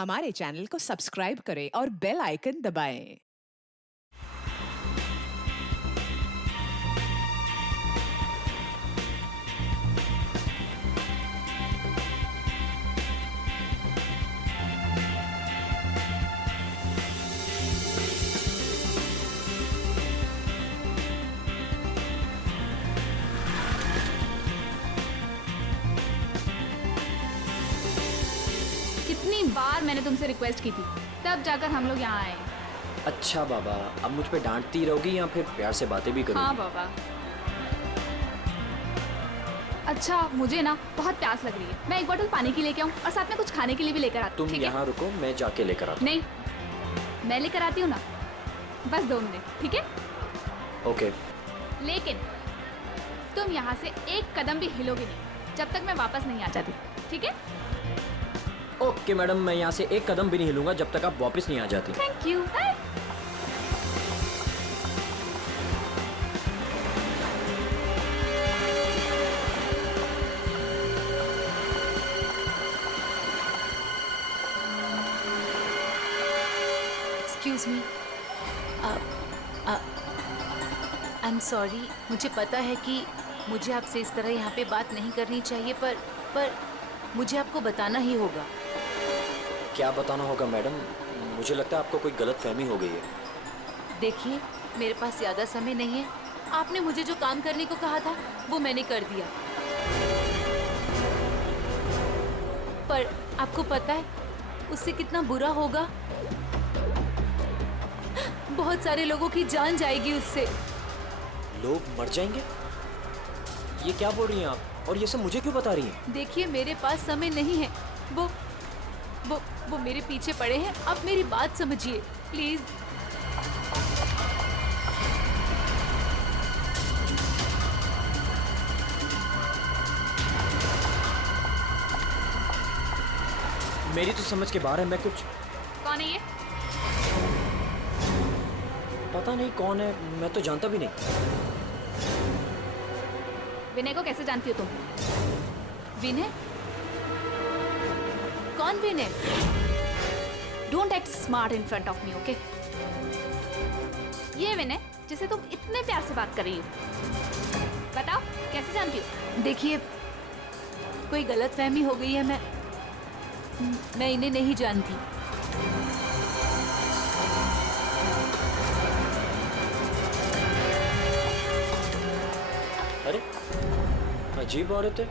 हमारे चैनल को सब्सक्राइब करें और बेल आइकन दबाएं। कितनी बार मैंने तुमसे रिक्वेस्ट की थी, तब जाकर हम लोग यहाँ आए। अच्छा बाबा, अब मुझ पे डांटती रहोगी या फिर प्यार से बातें भी करोगी? हाँ बाबा। अच्छा, मुझे ना बहुत प्यास लग रही है, मैं एक बोतल पानी की लेके आऊँ और साथ में कुछ खाने के लिए भी लेकर आती हूँ। तुम यहाँ रुको, मैं जाके लेकर आता नहीं, मैं लेकर आती हूँ ना, बस 2 मिनट, ठीक है? ओके। लेकिन तुम यहाँ से एक कदम भी हिलोगे नहीं जब तक मैं वापस नहीं आ जाती, ठीक है? ओके मैडम, मैं यहाँ से एक कदम भी नहीं हिलूंगा जब तक आप वापस नहीं आ जाती। Thank you. Excuse me, I am sorry. मुझे पता है कि मुझे आपसे इस तरह यहाँ पे बात नहीं करनी चाहिए, पर मुझे आपको बताना ही होगा। क्या बताना होगा मैडम? मुझे लगता है आपको कोई गलत फहमी हो गई है। देखिए, मेरे पास ज़्यादा समय नहीं है। आपने मुझे जो काम करने को कहा था वो मैंने कर दिया, पर आपको पता है उससे कितना बुरा होगा? बहुत सारे लोगों की जान जाएगी उससे। लोग मर जाएंगे? ये क्या बोल रही हैं आप? और ये सब मुझे क्यों बता रही हैं? देखिए, मेरे पास समय नहीं है। वो मेरे पीछे पड़े हैं। आप मेरी बात समझिए प्लीज। मेरी तो समझ के बाहर है। मैं कुछ कौन है ये? पता नहीं कौन है, मैं तो जानता भी नहीं। विनय को कैसे जानती हो तुम? विनय? कौन Vinay? Don't act smart in front of me, okay? ये विनय जिसे तुम इतने प्यार से बात कर रही हो, बताओ कैसे जानती हो? देखिए, कोई गलतफहमी हो गई है। मैं इन्हें नहीं जानती। अरे, अजीब औरत है।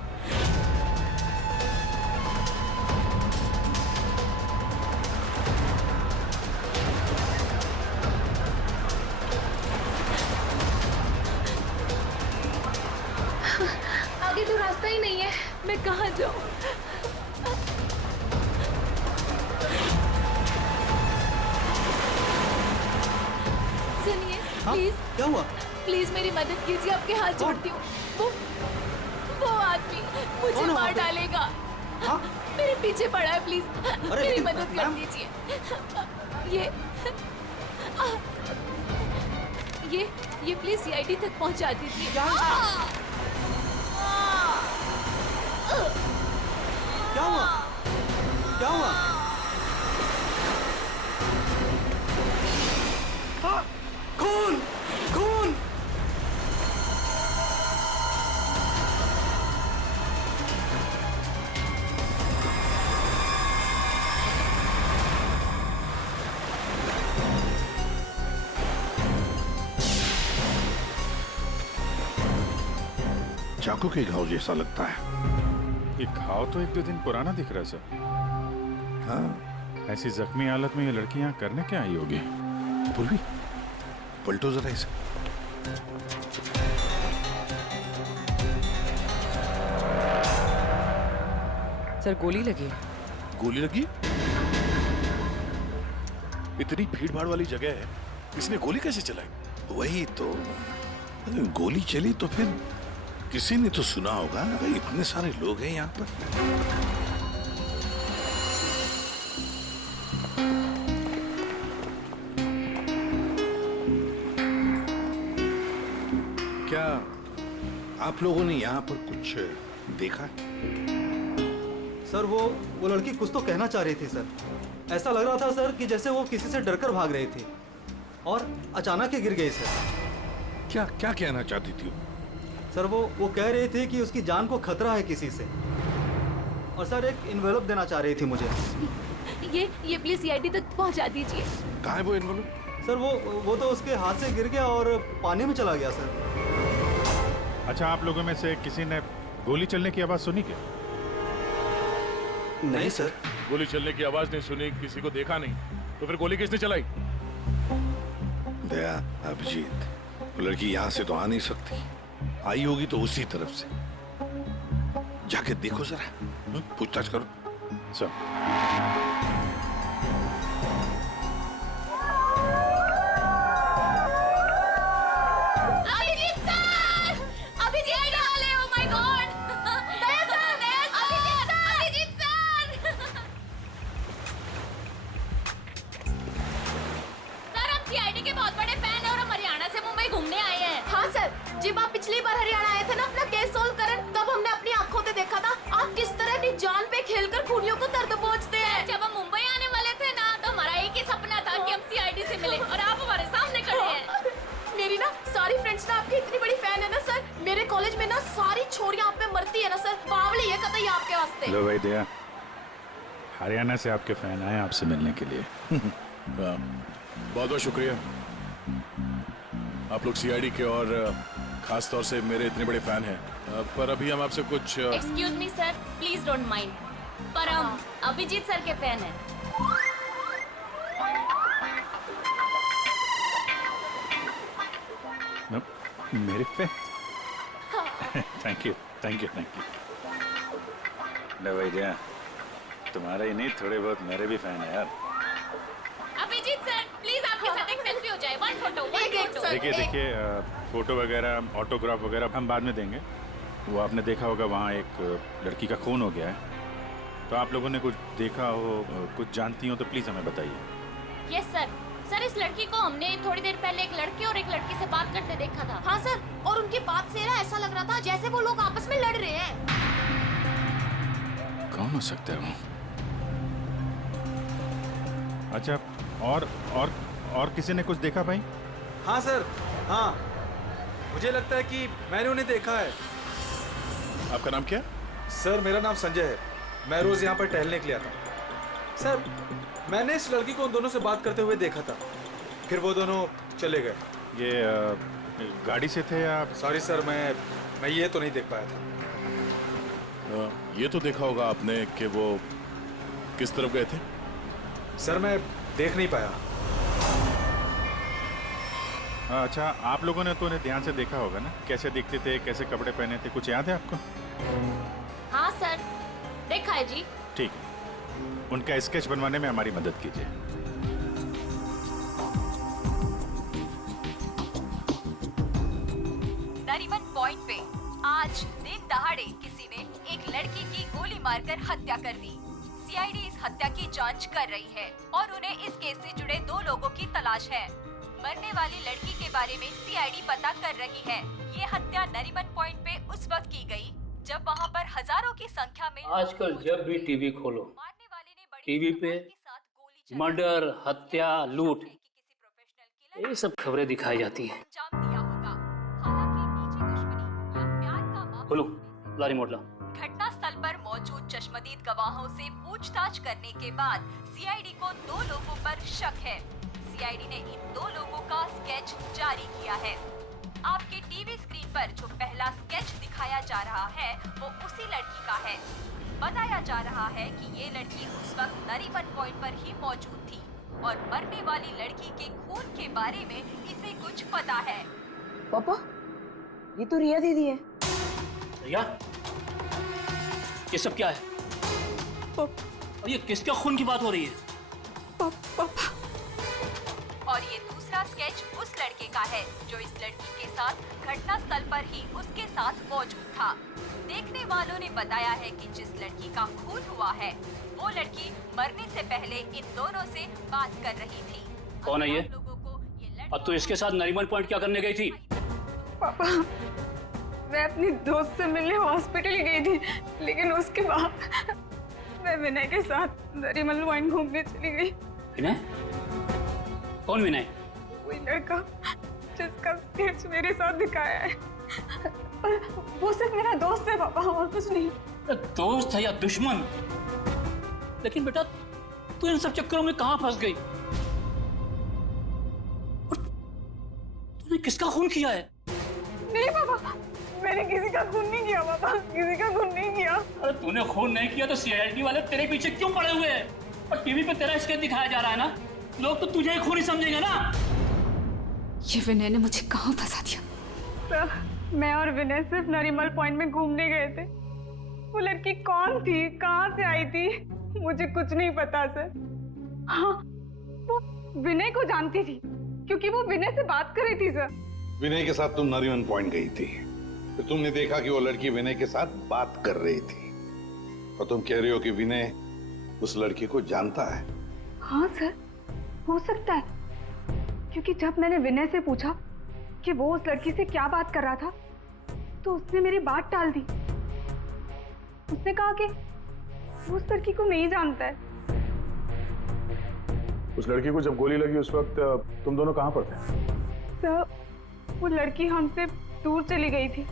आगे तो रास्ता ही नहीं है, मैं कहाँ जाऊँ? सुनिए, प्लीज। क्या हुआ? प्लीज मेरी मदद कीजिए, आपके हाथ जोड़ती हूँ। वो आदमी मुझे कौन है वहाँ मार पे? डालेगा। हाँ? मेरे पीछे पड़ा है, प्लीज मेरी लेकिन, मदद कर मैम? दीजिए। ये प्लीज सीआईडी तक पहुंचा दीजिए। क्या हुआ? क्या हुआ? हाँ, खून! खून! चाकू के घाव जैसा लगता है। ये घाव तो 1-2 दिन पुराना दिख रहा है सर। हाँ, ऐसी जख्मी हालत में ये लड़की यहाँ करने क्या आई होगी? पूर्वी, पलटो जरा इसे। सर, गोली लगी। गोली लगी? इतनी भीड़ भाड़ वाली जगह है, इसने गोली कैसे चलाई? वही तो, अगर गोली चली तो फिर किसी ने तो सुना होगा। अगर इतने सारे लोग हैं यहाँ पर। क्या आप लोगों ने यहाँ पर कुछ देखा? सर वो लड़की कुछ तो कहना चाह रही थी सर। ऐसा लग रहा था सर कि जैसे वो किसी से डरकर भाग रही थी और अचानक ही गिर गई सर। क्या क्या कहना चाहती थी वो? सर वो कह रही थी कि उसकी जान को खतरा है किसी से, और सर एक इन्वेलप देना चाह रही थी मुझे। ये प्लीज सीआईडी तक पहुंचा दीजिए। कहाँ है वो इन्वॉल्व? सर वो तो उसके हाथ से गिर गया और पानी में चला गया सर। अच्छा, आप लोगों में से किसी ने गोली चलने की आवाज सुनी क्या? नहीं सर। गोली चलने की आवाज नहीं सुनी, किसी को देखा नहीं, तो फिर गोली किसने चलाई? दया, अभिजीत, वो लड़की यहाँ से तो आ नहीं सकती, आई होगी तो उसी तरफ से। जाके देखो जरा, पूछताछ करो। सर, जब आप पिछली बार हरियाणा आए थे ना अपना केस सोल्व करने, तब हमने अपनी आंखों से देखा था आप किस तरह अपनी जान पे खेलकर खूनियों को दर्द पहुंचते हैं। जब हम मुंबई आने वाले थे ना, तो हमारा एक ही सपना था कि हम सीआईडी से मिले, और आप हमारे सामने खड़े हैं। मेरी ना सारी फ्रेंड्स ना आपकी इतनी बड़ी फैन है ना सर। मेरे कॉलेज में ना सारी छोरियां आप पे मरती है ना सर। बावली है कतई आपके वास्ते। लो भाई दया, हरियाणा से आपके फैन आए आपसे मिलने के लिए। बहुत बहुत शुक्रिया। आप लोग सीआईडी के और खास तौर से मेरे इतने बड़े फैन हैं, पर अभी हम आपसे कुछ excuse me sir, please don't mind, पर हम अभिजीत सर के फैन हैं। मेरे fan? Thank you thank you thank you. लो भाई दया, तुम्हारा ही नहीं, थोड़े बहुत मेरे भी फैन है यार। अभिजीत सर, प्लीज आपके साथ एक सेल्फी हो जाए, वन फोटो। देखिए, फोटो वगैरह, ऑटोग्राफ वगैरह हम बाद में देंगे। वो आपने देखा होगा वहाँ एक लड़की का खून हो गया है, तो आप लोगों ने कुछ देखा हो, कुछ जानती हो तो प्लीज़ हमें बताइए। Yes sir. सर, इस लड़की को हमने थोड़ी देर पहले एक लड़के और एक लड़की से बात करते देखा था। हाँ सर, और उनकी बात से ना ऐसा लग रहा था जैसे वो लोग आपस में लड़ रहे हैं। कौन हो सकता है वो? अच्छा, और किसी ने कुछ देखा भाई? हाँ सर, हाँ, मुझे लगता है कि मैंने उन्हें देखा है। आपका नाम क्या? सर मेरा नाम संजय है, मैं रोज यहाँ पर टहलने के लिए आता हूँ। सर मैंने इस लड़की को उन दोनों से बात करते हुए देखा था, फिर वो दोनों चले गए। ये गाड़ी से थे या? सॉरी सर, मैं ये तो नहीं देख पाया था। ये तो देखा होगा आपने कि वो किस तरफ गए थे? सर मैं देख नहीं पाया। अच्छा, आप लोगों ने तो उन्हें ध्यान से देखा होगा ना, कैसे दिखते थे, कैसे कपड़े पहने थे, कुछ याद है आपको? हाँ सर, देखा है जी। ठीक है, उनका स्केच बनवाने में हमारी मदद कीजिए। नरीमन पॉइंट पे आज दिन दहाड़े किसी ने एक लड़की की गोली मारकर हत्या कर दी। सीआईडी इस हत्या की जांच कर रही है और उन्हें इस केस से जुड़े 2 लोगों की तलाश है। मरने वाली लड़की के बारे में सीआईडी पता कर रही है। ये हत्या नरीमन पॉइंट पे उस वक्त की गई जब वहाँ पर हजारों की संख्या में आजकल जब भी टीवी खोलो, टीवी पे मर्डर, हत्या, लूट, ये सब खबरें दिखाई जाती हैं। खोलो, लारी मोटला। घटना स्थल पर मौजूद चश्मदीद गवाहों से पूछताछ करने के बाद सीआईडी को 2 लोगों पर शक है। सीआईडी ने इन 2 लोगों का स्केच जारी किया है। आपके टीवी स्क्रीन पर जो पहला स्केच दिखाया जा रहा है वो उसी लड़की का है। बताया जा रहा है कि ये लड़की उस वक्त नरीमन पॉइंट पर ही मौजूद थी और मरने वाली लड़की के खून के बारे में इसे कुछ पता है। पापा, ये तो रिया दीदी है। रिया? ये सब क्या है? और ये किसके खून की बात हो रही है? पापा। और ये दूसरा स्केच उस लड़के का है जो इस लड़की के साथ घटना स्थल पर ही उसके साथ मौजूद था। देखने वालों ने बताया है कि जिस लड़की का खून हुआ है वो लड़की मरने से पहले इन दोनों से बात कर रही थी। कौन है ये? अब तू इसके साथ नरीमन पॉइंट क्या करने गई थी? पापा, मैं अपनी दोस्त से मिलने हॉस्पिटल गई थी, लेकिन उसके बाद मैं विनय के साथ नरीमन पॉइंट घूमने चली गई। विनय? कौन विनय? वही लड़का जिसका स्केच मेरे साथ दिखाया है। पर वो सिर्फ मेरा दोस्त है पापा, और कुछ नहीं। दोस्त है या दुश्मन? लेकिन बेटा तू इन सब चक्करों में कहां फंस गई? तूने किसका खून किया है? नहीं पापा, मैंने किसी का खून नहीं किया पापा, किसी का खून नहीं किया। अरे तूने खून नहीं किया तो सीआईडी वाले तेरे पीछे क्यों पड़े हुए हैं? और टीवी पे तेरा स्केच दिखाया जा रहा है ना, लोग तो तुझे ही खूनी समझेंगे ना। ये विनय ने मुझे कहाँ फंसा दिया? सर, मैं और विनय सिर्फ नरीमल पॉइंट में घूमने गए थे। वो लड़की कौन थी, कहाँ से आई थी, मुझे कुछ नहीं पता सर। हाँ, वो विनय को जानती थी क्योंकि वो विनय से बात कर रही थी सर। विनय के साथ तुम नरीमन पॉइंट गई थी, फिर तुमने देखा कि वो लड़की विनय के साथ बात कर रही थी, और तुम कह रही हो कि विनय उस लड़की को जानता है। हाँ सर, हो सकता है, क्योंकि जब मैंने विनय से पूछा कि वो उस लड़की से क्या बात कर रहा था, तो उसने मेरी बात टाल दी। उसने कहा कि वो उस लड़की को नहीं जानता है। उस लड़की को जब गोली लगी उस वक्त तुम दोनों कहाँ पर थे? सर, वो लड़की हमसे दूर चली गई थी।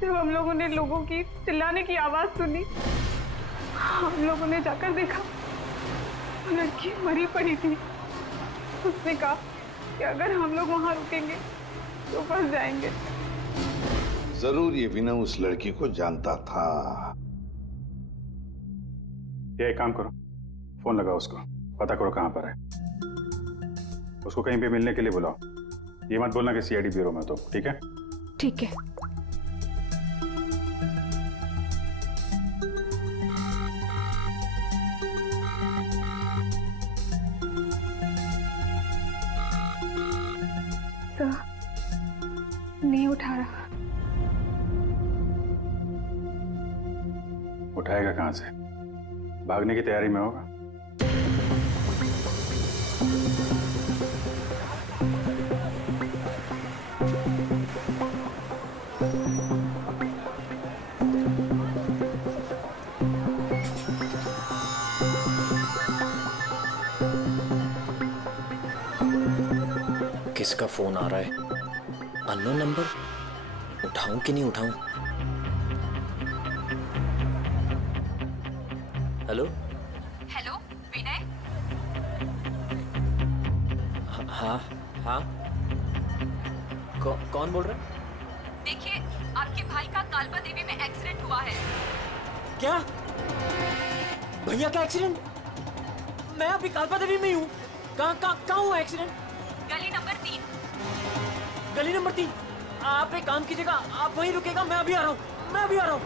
जब हम लोगों ने लोगों की चिल्लाने की आवाज सुनी, हम लोगों ने जाकर देखा वो लड़की मरी पड़ी थी। उसने कहा कि अगर हम लोग वहां रुकेंगे तो फंस जाएंगे। जरूर ये विनय उस लड़की को जानता था। ये एक काम करो, फोन लगाओ उसको, पता करो कहां पर है। उसको कहीं पे मिलने के लिए बुलाओ। ये मत बोलना कि सीआईडी ब्यूरो में तो, ठीक है? ठीक है। नहीं उठा रहा। उठाएगा कहां से? भागने की तैयारी में होगा। किसका फोन आ रहा है? Unknown number? उठाऊं कि नहीं उठाऊं? हेलो? हेलो विनय? हाँ हाँ, कौन बोल रहा है? देखिए, आपके भाई का कालबा देवी में एक्सीडेंट हुआ है। क्या? भैया का एक्सीडेंट? मैं अभी कालबा देवी में ही हूँ। कहाँ हुआ एक्सीडेंट? गली नंबर 3। गली नंबर 3? आप एक काम कीजिएगा, आप वहीं रुकेगा, मैं अभी आ रहा हूँ।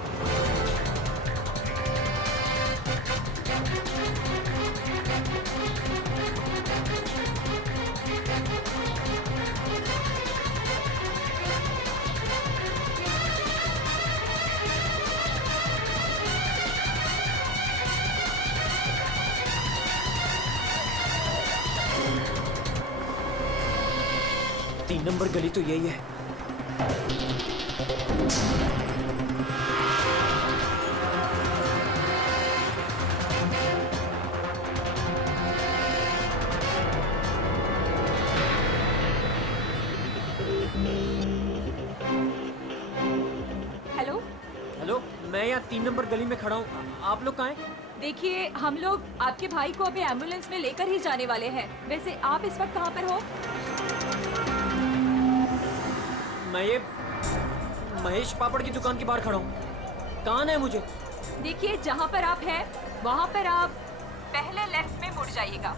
तीन नंबर गली तो यही है। हेलो? हेलो, मैं यहाँ 3 नंबर गली में खड़ा हूँ। आप लोग कहाँ हैं? देखिए, हम लोग आपके भाई को अभी एम्बुलेंस में लेकर ही जाने वाले हैं। वैसे आप इस वक्त कहाँ पर हो? मैं ये महेश पापड़ की दुकान के बाहर खड़ा हूँ। कहाँ है मुझे? देखिए, जहाँ पर आप हैं वहाँ पर आप पहले लेफ्ट में मुड़ जाइएगा।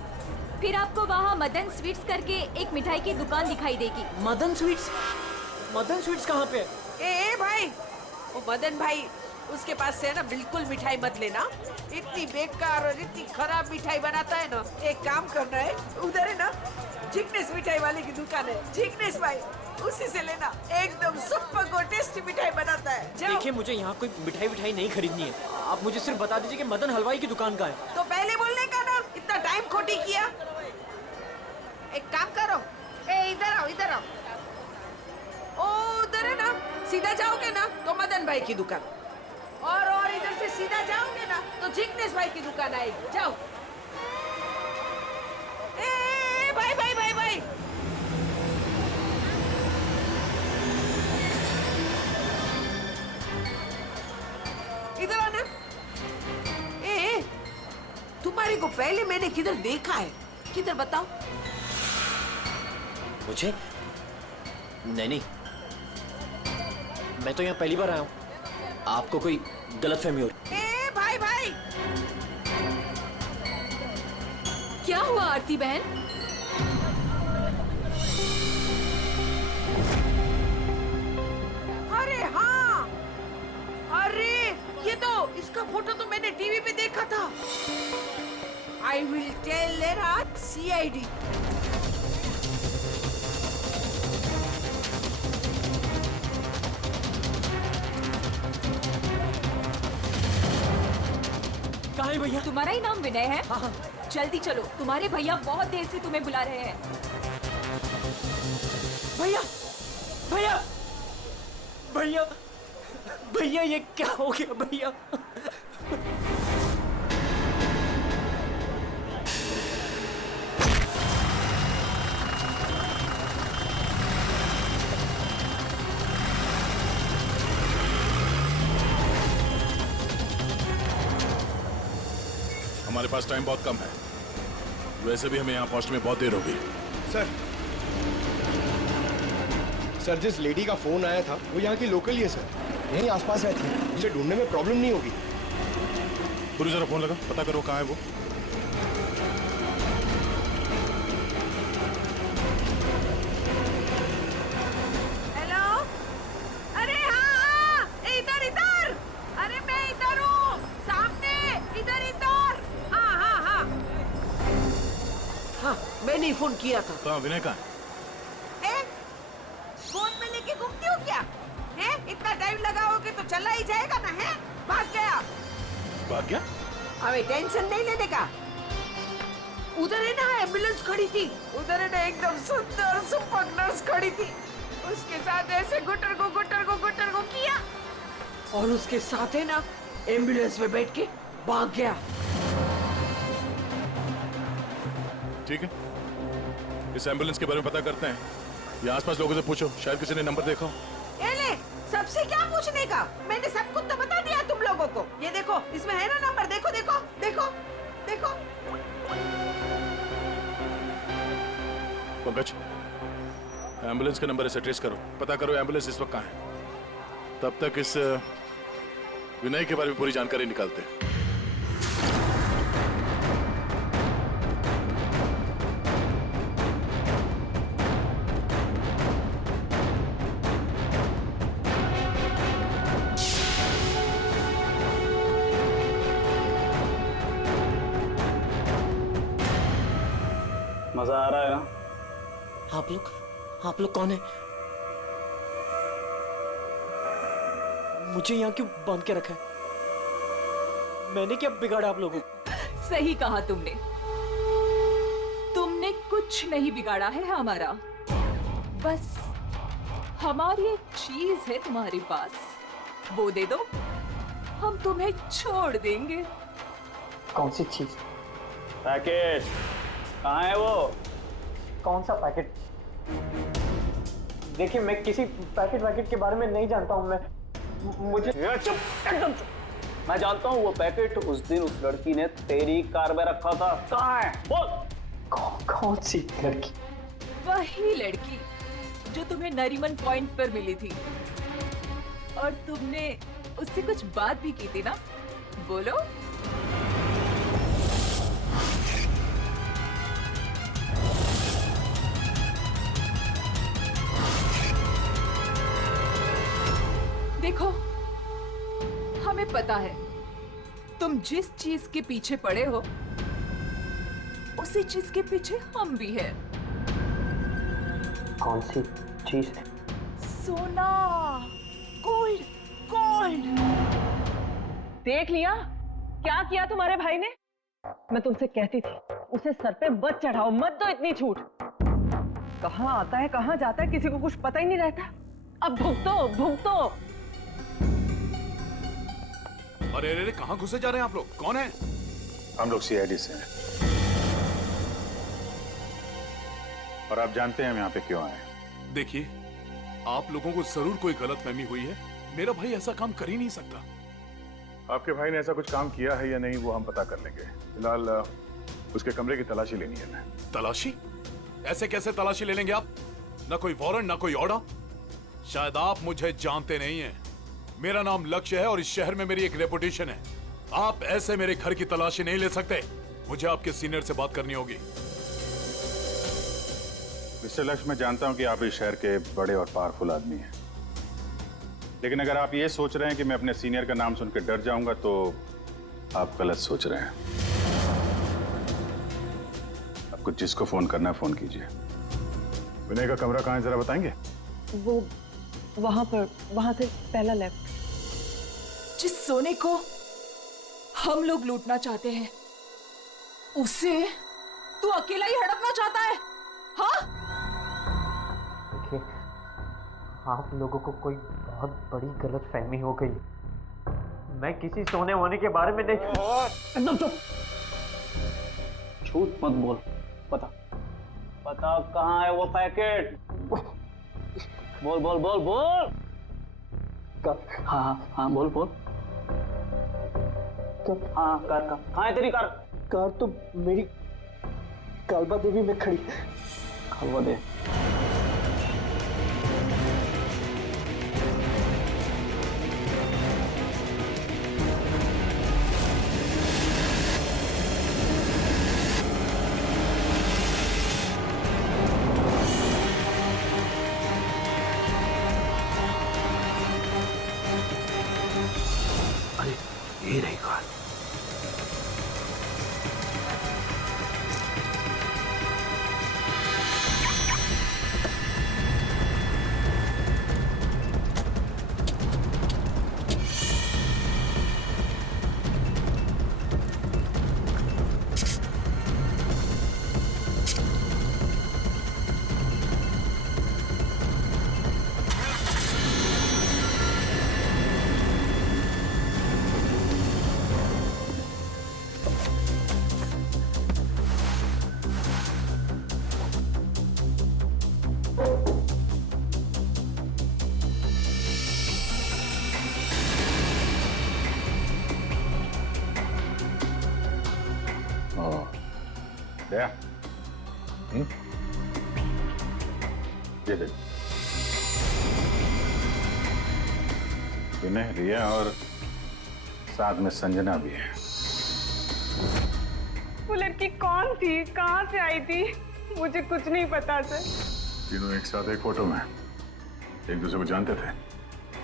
फिर आपको वहाँ मदन स्वीट्स करके एक मिठाई की दुकान दिखाई देगी। मदन स्वीट्स? मदन स्वीट्स कहाँ पे है? ए भाई, वो मदन भाई, उसके पास से ना बिल्कुल मिठाई मत लेना। इतनी बेकार और इतनी खराब मिठाई बनाता है ना। एक काम करना है, उधर है ना जिग्नेश मिठाई वाले की दुकान है, जिग्नेश भाई, उसी से लेना। एकदम सुपर और टेस्टी मिठाई बनाता है। देखिए, मुझे यहाँ कोई मिठाई नहीं खरीदनी है। आप मुझे सिर्फ बता दीजिए कि मदन हलवाई की दुकान कहाँ है। तो पहले बोलने का ना, इतना टाइम खोटी किया। एक काम करो, इधर आओ, इधर आओ। ओ उधर है ना, सीधा जाओगे ना तो मदन भाई की दुकान। और इधर से सीधा जाओगे ना तो जिग्नेश भाई की दुकान आएगी। जाओ। ए भाई भाई भाई भाई, इधर आना। ए तुम्हारे को पहले मैंने किधर देखा है? किधर बताओ? मुझे? नहीं, मैं तो यहाँ पहली बार आया हूँ। आपको कोई गलतफहमी हो रही? ए भाई भाई, क्या हुआ आरती बहन? अरे हाँ, अरे ये तो इसका फोटो तो मैंने टीवी पे देखा था। आई विल टेल देयर आज सीआईडी। कहाँ है भैया? तुम्हारा ही नाम विनय है? हाँ हाँ। जल्दी चलो, तुम्हारे भैया बहुत देर से तुम्हें बुला रहे हैं। भैया भैया भैया भैया, ये क्या हो गया भैया? हमारे पास टाइम बहुत कम है, वैसे भी हमें यहाँ पहुँचने में बहुत देर होगी। सर, जिस लेडी का फोन आया था वो यहाँ की लोकल ही है सर, यहीं आसपास रहती है, उसे ढूंढने में प्रॉब्लम नहीं होगी। पूरी जरा फोन लगा, पता करो कहाँ है वो। हेलो, अरे हाँ, इधर इधर, अरे मैं इधर हूँ, सामने, इधर इधर। हाँ हाँ हाँ हाँ, मैंने ही फोन किया था। तो विनय कहाँ है? फोन में लेके घूमती हो क्या? हैं? इतना टाइम लगाओगे तो चला ही जाएगा ना, है? भाग गया। भाग गया? अबे टेंशन नहीं लेने का। उधर है ना एम्बुलेंस खड़ी थी, उधर है ना एकदम सुंदर सुपर नर्स खड़ी थी, उसके साथ ऐसे गुटर को किया और उसके साथ है ना एम्बुलेंस में बैठ के भाग गया। ठीक है, इस एम्बुलेंस के बारे में पता करते हैं। ये आसपास लोगों से पूछो, शायद किसी ने नंबर देखा हो। ए ले, सबसे क्या पूछने का? मैंने सब कुछ तो बता दिया तुम लोगों को। ये देखो, इसमें है ना नंबर, देखो देखो देखो देखो। पंकज, एम्बुलेंस का नंबर इसे ट्रेस करो, पता करो एम्बुलेंस इस वक्त कहाँ है। तब तक इस विनय के बारे में पूरी जानकारी निकालते हैं। मजा आ रहा है ना? आप लोग कौन है? मुझे यहाँ क्यों बांध के रखा है? मैंने क्या बिगाड़ा आप लोगों को? सही कहा तुमने कुछ नहीं बिगाड़ा है हमारा। बस हमारी एक चीज है तुम्हारे पास, वो दे दो, हम तुम्हें छोड़ देंगे। कौन सी चीज? पैकेट कहाँ है वो? कौन सा पैकेट? देखिए, मैं किसी पैकेट के बारे में नहीं जानता हूँ। मुझे चुप, एकदम चुप। मैं जानता हूँ वो पैकेट उस दिन उस लड़की ने तेरी कार में रखा था। कहाँ है बोल? कौन सी लड़की? वही लड़की जो तुम्हें नरीमन पॉइंट पर मिली थी और तुमने उससे कुछ बात भी की थी ना, बोलो। देखो, हमें पता है तुम जिस चीज के पीछे पड़े हो उसी चीज के पीछे हम भी हैं। कौन सी चीज? सोना, गोल्ड, गोल्ड। देख लिया क्या किया तुम्हारे भाई ने? मैं तुमसे कहती थी उसे सर पे मत चढ़ाओ, मत दो इतनी छूट। कहाँ आता है कहाँ जाता है किसी को कुछ पता ही नहीं रहता। अब भुगतो भुगतो। अरे अरे अरे, कहाँ घुसे जा रहे हैं आप लोग? कौन है? हम लोग सीआईडी से हैं। और आप जानते हैं हम यहाँ पे क्यों आए हैं? देखिए, आप लोगों को जरूर कोई गलतफहमी हुई है। मेरा भाई ऐसा काम कर ही नहीं सकता। आपके भाई ने ऐसा कुछ काम किया है या नहीं वो हम पता कर लेंगे। फिलहाल उसके कमरे की तलाशी लेनी है हमें। तलाशी? ऐसे कैसे तलाशी ले लेंगे आप? ना कोई वारंट, ना कोई ऑर्डर। शायद आप मुझे जानते नहीं हैं। मेरा नाम लक्ष्य है और इस शहर में मेरी एक रेपुटेशन है। आप ऐसे मेरे घर की तलाशी नहीं ले सकते। मुझे आपके सीनियर से बात करनी होगी। मिस्टर लक्ष्य, मैं जानता हूं कि आप इस शहर के बड़े और पावरफुल आदमी हैं, लेकिन अगर आप ये सोच रहे हैं कि मैं अपने सीनियर का नाम सुनकर डर जाऊंगा तो आप गलत सोच रहे हैं। आपको जिसको फोन करना है फोन कीजिए। विनय का कमरा कहाँ है जरा बताएंगे? वो वहां पर, वहां से पहला लेफ्ट। जिस सोने को हम लोग लूटना चाहते हैं उसे तू अकेला ही हड़पना चाहता है? हाँ? देखिए, आप लोगों को कोई बहुत बड़ी गलतफहमी हो गई। मैं किसी सोने वोने के बारे में नहीं। एकदम चुप, झूठ मत बोल। बता कहाँ है वो पैकेट? बोल बोल बोल बोल। हाँ बोल बोल। हाँ, कार कहाँ है तेरी कार? कार तो मेरी कालबा देवी में खड़ी। कालबा देवी? ये रही कार। दया, ये देख, विनय, रिया और साथ में संजना भी है। वो लड़की कौन थी, कहाँ से आई थी? मुझे कुछ नहीं पता सर। तीनों एक साथ एक फोटो में एक दूसरे को जानते थे।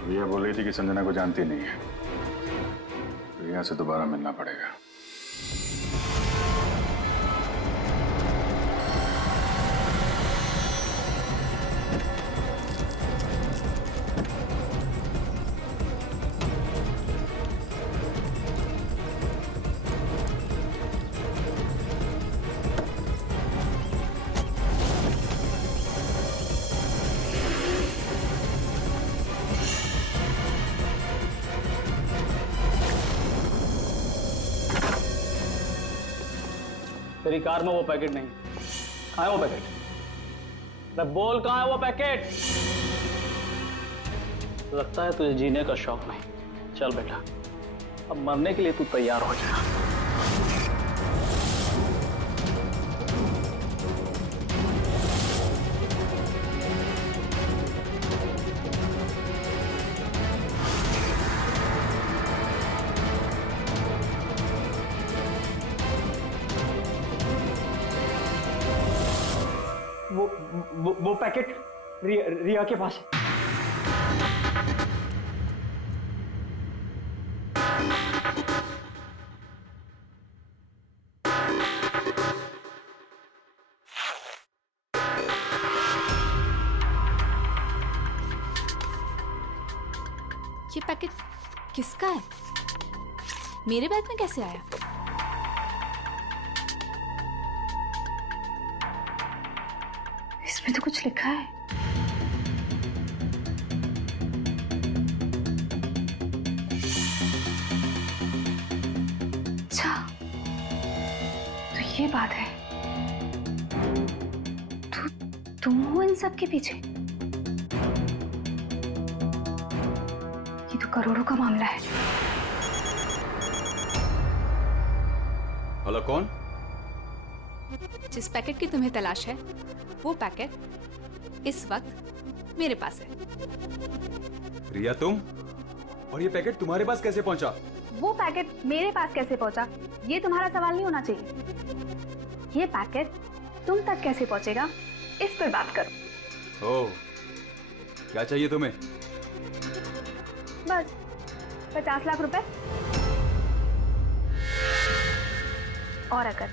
रिया बोल रही थी कि संजना को जानती नहीं है। रिया से दोबारा मिलना पड़ेगा। तेरी कार में वो पैकेट नहीं। कहाँ है वो पैकेट? मैं बोल, कहाँ है वो पैकेट? लगता है तुझे जीने का शौक नहीं। चल बेटा, अब मरने के लिए तू तैयार हो जा। वो पैकेट रिया के पास है। ये पैकेट किसका है? मेरे बैग में कैसे आया? इसमें तो कुछ लिखा है। ये बात है। तुम हो इन सब के पीछे? ये तो करोड़ों का मामला है। हेलो, कौन? जिस पैकेट की तुम्हें तलाश है वो पैकेट इस वक्त मेरे पास है। रिया, तुम? और ये पैकेट तुम्हारे पास कैसे पहुंचा? वो पैकेट मेरे पास कैसे पहुंचा ये तुम्हारा सवाल नहीं होना चाहिए। ये पैकेट तुम तक कैसे पहुंचेगा इस पर बात करो। ओह, क्या चाहिए तुम्हें? बस 50 लाख रुपए। और अगर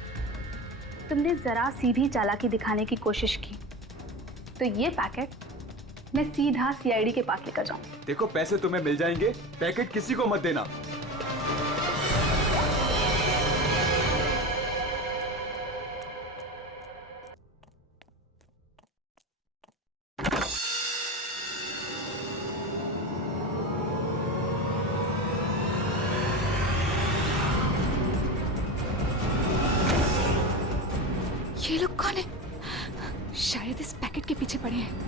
तुमने जरा सी भी चालाकी दिखाने की कोशिश की तो ये पैकेट मैं सीधा सीआईडी के पास लेकर जाऊं। देखो, पैसे तुम्हें मिल जाएंगे, पैकेट किसी को मत देना। ये लोग कौन है? शायद इस पैकेट के पीछे पड़े हैं।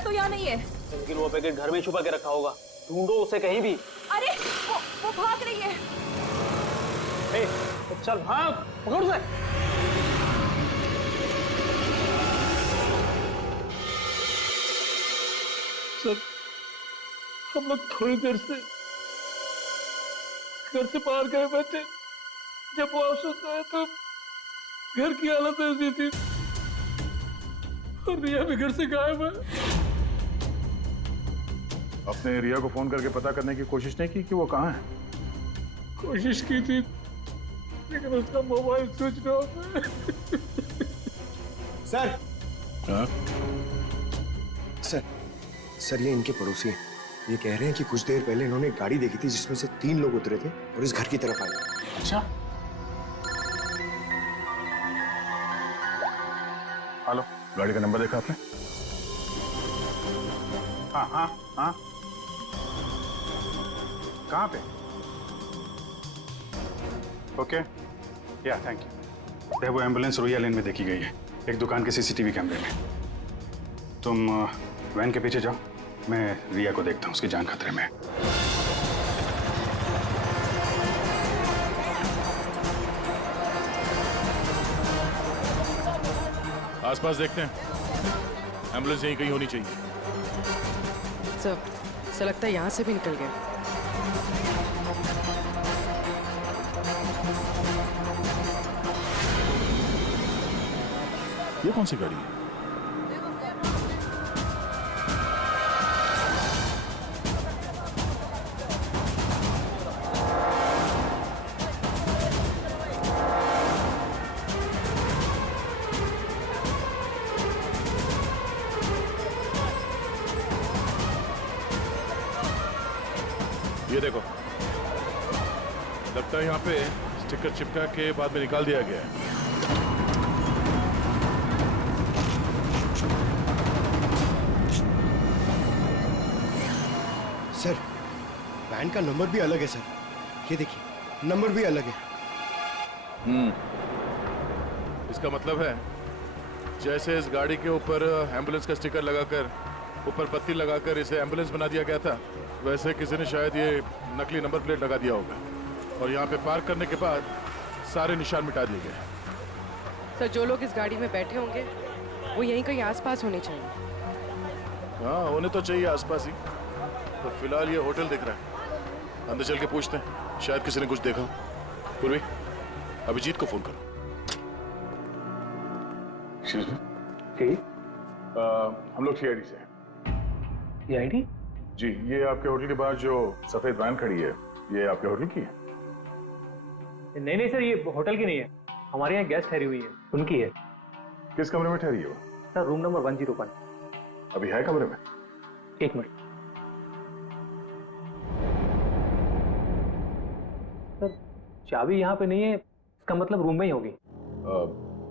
तो यहाँ नहीं है। लेकिन वो पैकेट घर में छुपा के रखा होगा, ढूंढो उसे कहीं भी। अरे वो भाग रही है। ए, चल भाग, पकड़ उसे। सर, हम लोग थोड़ी देर से घर से बाहर गए बैठे, जब वापस आए तो घर की हालत ऐसी थी और रिया भी घर से गायब है। आपने रिया को फोन करके पता करने की कोशिश नहीं की कि वो कहाँ है? कोशिश की थी लेकिन उसका मोबाइल स्विच ऑफ है। सर, सर ये इनके पड़ोसी हैं। ये कह रहे हैं कि कुछ देर पहले इन्होंने एक गाड़ी देखी थी जिसमें से 3 लोग उतरे थे और इस घर की तरफ आए। अच्छा, हेलो, गाड़ी का नंबर देखा आपने? हाँ हाँ हाँ, कहाँ पे? ओके, या थैंक यू। वो एम्बुलेंस रोया लेन में देखी गई है, एक दुकान के सीसीटीवी कैमरे में। तुम वैन के पीछे जाओ, मैं रिया को देखता हूँ, उसकी जान खतरे में है। आसपास देखते हैं, एम्बुलेंस यहीं कहीं होनी चाहिए। सर लगता है यहाँ से भी निकल गए। ये कौन सी गाड़ी है? ये देखो, लगता है यहाँ पे स्टिकर चिपका के बाद में निकाल दिया गया है। सर, वैन का नंबर भी अलग है सर। ये देखिए, नंबर भी अलग है। इसका मतलब है जैसे इस गाड़ी के ऊपर एम्बुलेंस का स्टिकर लगाकर, ऊपर पत्ती लगाकर इसे एम्बुलेंस बना दिया गया था, वैसे किसी ने शायद ये नकली नंबर प्लेट लगा दिया होगा और यहाँ पे पार्क करने के बाद सारे निशान मिटा दिए गए। सर, जो लोग इस गाड़ी में बैठे होंगे वो यहीं कहीं आसपास होने चाहिए। हाँ, होने तो चाहिए आसपास ही। तो फिलहाल ये होटल दिख रहा है, अंदर चल के पूछते हैं। शायद किसी ने कुछ देखा। पूर्वी, अभिजीत को फोन करो। हम लोग सीआईडी से हैं। सीआईडी? जी, ये आपके होटल के बाहर जो सफेद वैन खड़ी है, ये आपके होटल की है? नहीं नहीं सर, ये होटल की नहीं है, हमारे यहाँ गेस्ट ठहरी हुई है, उनकी है। किस कमरे में ठहरी है वो? Sir room number 101। अभी है कमरे में? एक मिनट सर, चाबी यहाँ पे नहीं है, इसका मतलब रूम में ही होगी।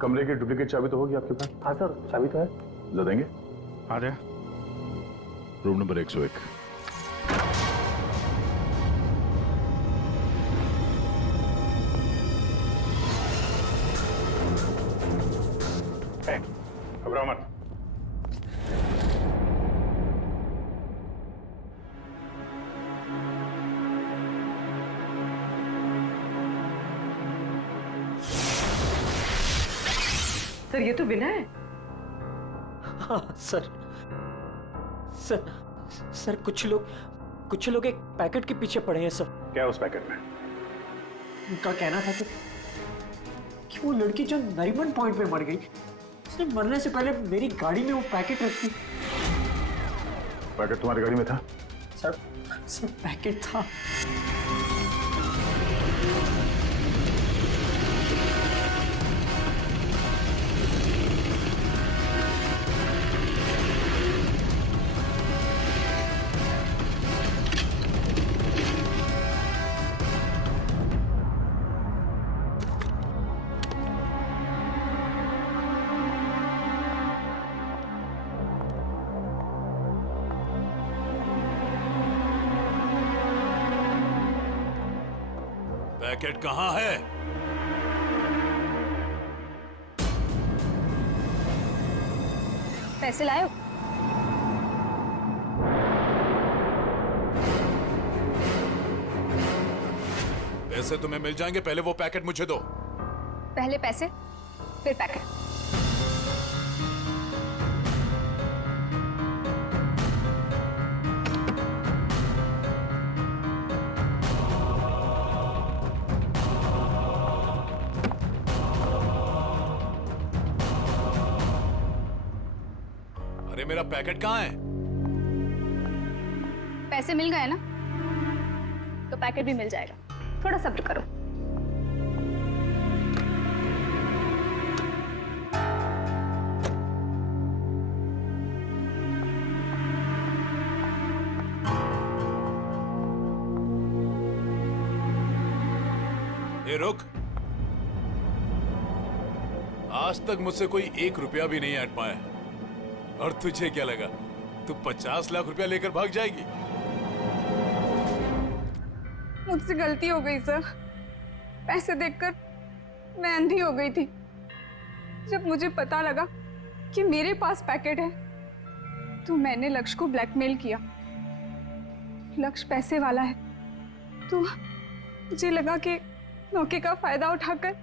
कमरे की डुप्लीकेट चाबी तो होगी आपके पास? हाँ सर, चाबी तो है। ला देंगे? आ गया। Room number 101। घबराओ मत। सर ये तो विनय है। हाँ सर, सर कुछ लोग एक पैकेट के पीछे पड़े हैं सर। क्या उस पैकेट में? उनका कहना था कि वो लड़की जो नरीमन पॉइंट पे मर गई, उसने मरने से पहले मेरी गाड़ी में वो पैकेट रखी। पैकेट तुम्हारी गाड़ी में था? सर पैकेट था। पैकेट कहाँ है? पैसे लाए हो? पैसे तुम्हें मिल जाएंगे, पहले वो पैकेट मुझे दो। पहले पैसे फिर पैकेट। अरे मेरा पैकेट कहाँ है? पैसे मिल गए ना, तो पैकेट भी मिल जाएगा। थोड़ा सब्र करो। ए रुक, आज तक मुझसे कोई 1 रुपया भी नहीं ऐड पाया, और तुझे क्या लगा तू 50 लाख रुपया लेकर भाग जाएगी? मुझसे गलती हो गई सर। पैसे देखकर मैं अंधी हो गई थी। जब मुझे पता लगा कि मेरे पास पैकेट है, तो मैंने लक्ष्य को ब्लैकमेल किया। लक्ष्य पैसे वाला है, तो मुझे लगा कि मौके का फायदा उठाकर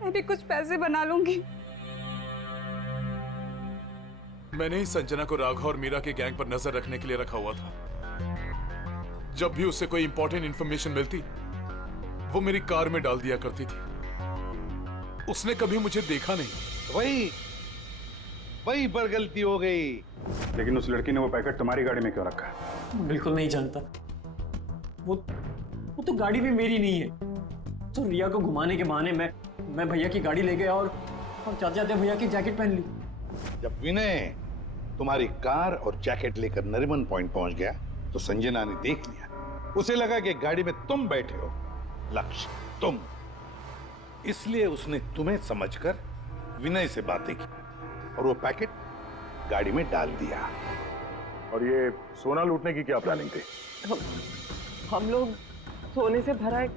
मैं भी कुछ पैसे बना लूंगी। मैंने ही संजना को राघव और मीरा के गैंग पर नजर रखने के लिए रखा हुआ था। जब भी उससे कोई इंपॉर्टेंट इंफॉर्मेशन मिलती, वो मेरी कार में डाल दिया करती थी। उसने कभी मुझे देखा नहीं। वही पर गलती हो गई। लेकिन उस लड़की ने वो पैकेट तुम्हारी गाड़ी में क्यों रखा है? बिल्कुल नहीं जानता। वो तो गाड़ी भी मेरी नहीं है। तो रिया को घुमाने के बहाने मैं भैया की गाड़ी ले गया और जाते जाते भैया की जैकेट पहन ली। जब विनय तुम्हारी कार और जैकेट लेकर नरीमन पॉइंट पहुंच गया, तो संजना ने देख लिया। उसे लगा कि गाड़ी में तुम बैठे हो, लक्ष्य तुम। इसलिए उसने तुम्हें समझकर विनय से बातें की और वो पैकेट गाड़ी में डाल दिया। और ये सोना लूटने की क्या प्लानिंग थी? हम लोग सोने से भरा एक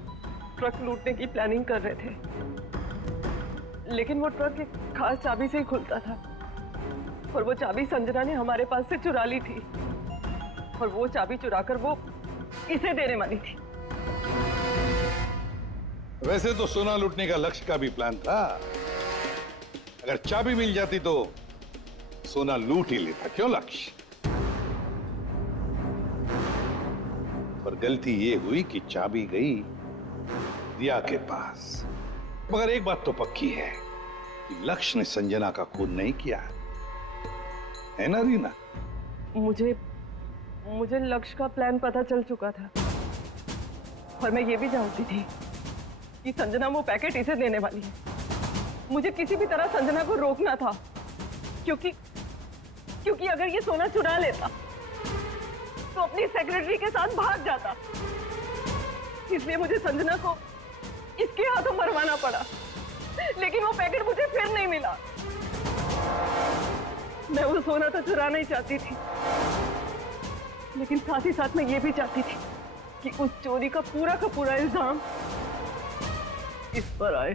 ट्रक लूटने की प्लानिंग कर रहे थे, लेकिन वो ट्रक एक खास चाबी से ही खुलता था, और वो चाबी संजना ने हमारे पास से चुरा ली थी, और वो चाबी चुराकर वो इसे देने वाली थी। वैसे तो सोना लूटने का लक्ष्य का भी प्लान था। अगर चाबी मिल जाती तो सोना लूट ही लेता। क्यों लक्ष्य? पर गलती ये हुई कि चाबी गई दिया के पास। मगर एक बात तो पक्की है कि लक्ष्य ने संजना का खून नहीं किया, है ना रीना? मुझे लक्ष्य का प्लान पता चल चुका था और मैं ये भी जानती थी कि संजना वो पैकेट इसे देने वाली है। मुझे किसी भी तरह संजना को रोकना था, क्योंकि अगर ये सोना चुरा लेता तो अपनी सेक्रेटरी के साथ भाग जाता। इसलिए मुझे संजना को इसके हाथों मरवाना पड़ा, लेकिन वो पैकेट मुझे फिर नहीं मिला। मैं वो सोना तो चुराना ही चाहती थी, लेकिन साथ ही साथ मैं ये भी चाहती थी कि उस चोरी का पूरा इल्जाम इस पर आए।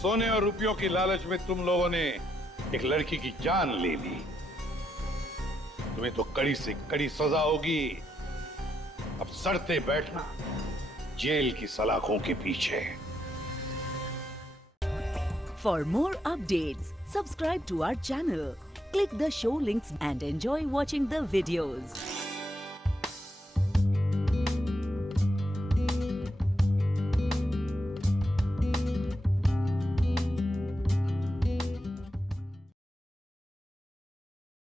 सोने और रुपयों की लालच में तुम लोगों ने एक लड़की की जान ले ली। तुम्हें तो कड़ी से कड़ी सजा होगी। अब सड़ते बैठना जेल की सलाखों के पीछे। For more updates, subscribe to our channel, click the show links and enjoy watching the videos.